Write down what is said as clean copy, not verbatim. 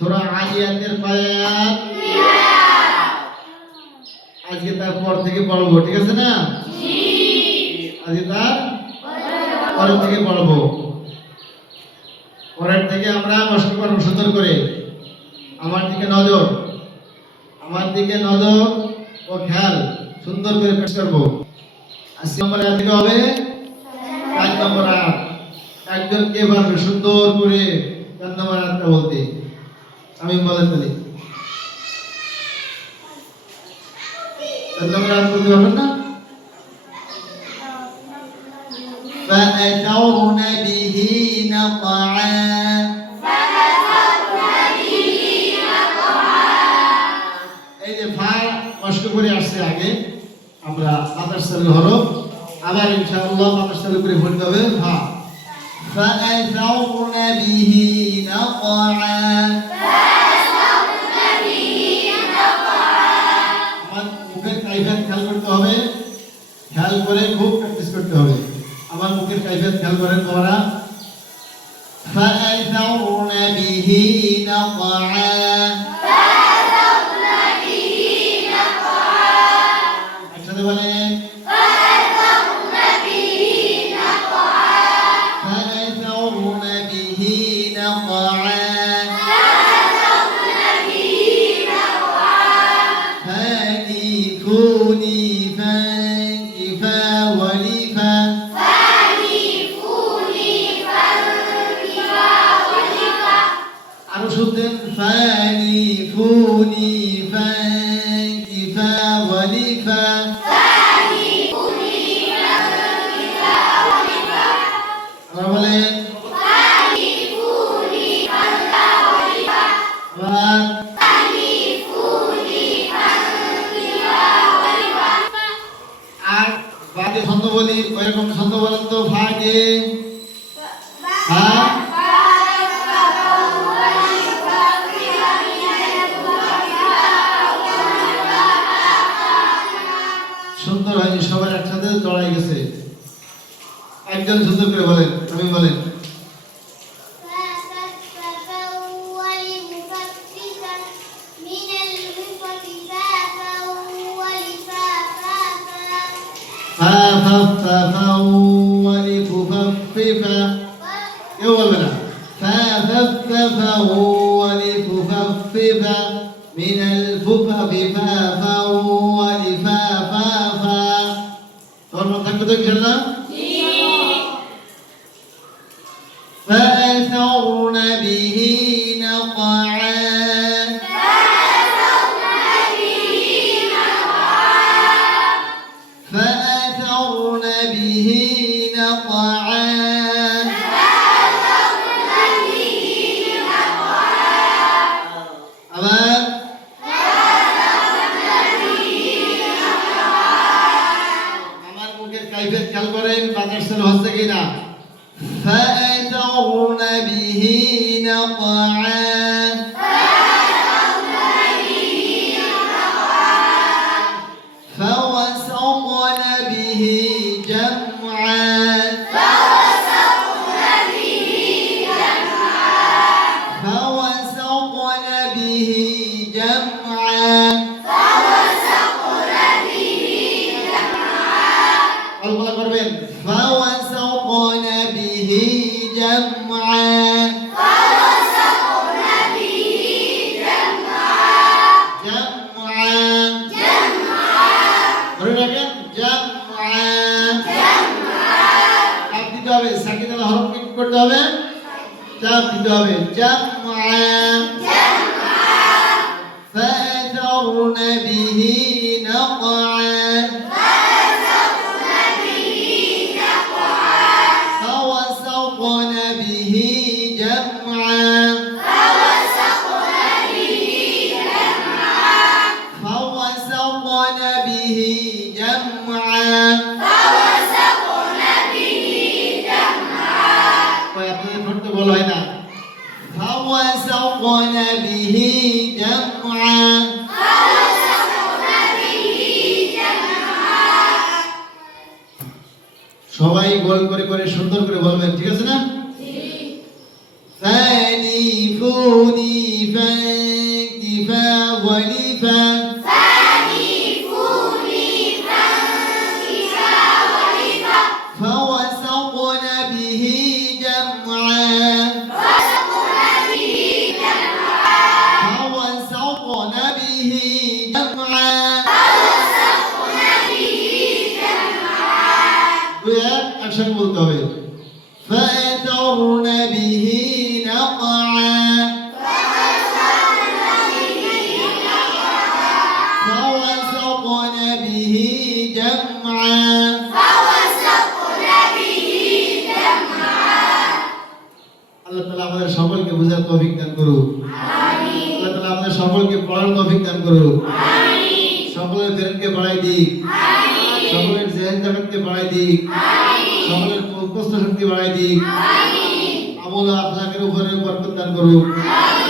সূরা আদিয়াতের কয়েক আজকে তারপর থেকে পড়বো, ঠিক আছে না? আজকে তার পরের থেকে পড়বো। পরের থেকে আমরা কষ্ট করব সুন্দর করে। আমার দিকে নজর, আমার দিকে নজর ও খেয়াল, সুন্দর করে পেশ করবো। 80 নম্বর আয়াত থেকে হবে 4 নম্বর আয়াত। একজন কে পারবে সুন্দর করে 4 নম্বর আয়াতটা বলতে? আমি বলে ফেলি। 4 নম্বর আয়াত বলতে পারবেন না? فأثرن به نقعا এই যে ফা কষ্ট করে আসছে আগে, আমরা মাদ্রাস চালু হলো, আবার ইনশাআল্লাহ মাদ্রাস চালু করে পড়তে হবে। ফা فأثرن به نقعا আমার মুখের কাইফিয়ত খেয়াল করতে হবে, খেয়াল করে খুব প্র্যাকটিস করতে হবে। আমার মুখের কাইফিয়ত খেয়াল করেন তোমরা। فأثرن به نقعا একসাথে বলেন فأثرن به نقعا فانكوني فانكفا ولفا আরো শুনতেন فانكوني فانكفا ولفا আবার বলেন আবার আর বাদে ছন্দ বলি, ওইরকম ছন্দ বলেন তো। ভাগে হ্যাঁ সুন্দর হয়নি, সবার একসাথে জড়াই গেছে। একজন সুন্দর করে বলেন, আমি বলেন কেউ বলবে না। من الففف فافا ولفافافا তোর মন থাকবে তো ইনশাআল্লাহ? فأثرن به نقعا فأثرن به نقعا আবার আমার মুখের কাইফিয়ত খেয়াল করেন, মাদ্রাসার হচ্ছে কিনা। فأثرن به نقعا فوسطن به جمعا فوسطن به جمعا الله করবেন فوسطن به جمعا جمعا ধরে রাখেন جمعا চাপ দিতে হবে, সাকিনাল হরফ কি করতে হবে? চাপ দিতে হবে। جمعا فأثرن به نقعا فوسطن به جمعا فوسطن به جمعا আপনাদের পড়তে বলা হয় না। فوسطن به جمعا সবাই গোল করে করে সুন্দর করে বলবেন, ঠিক আছে না? فاني فوني فانكفا ولفا فوسطن به جمعا فوسطن به جمعا أكشن বলতে হবে فأثرن به نقعا فوسطن به جمعا আল্লাহ তাআলা আমাদের সকলকে বুঝার তৌফিক দান করুক আমিন আল্লাহ তাআলা আমাদের সকলকে পড়ার তৌফিক দান করুক আমিন সকলের জ্ঞানকে বাড়াই দিক আমিন সকলের জেহেন জাকাতকে বাড়াই দিক আমিন সকলের মুখস্থ শক্তি বাড়াই দিক আমিন আমল ও আখলাকের উপরে বরকত দান করুক আমিন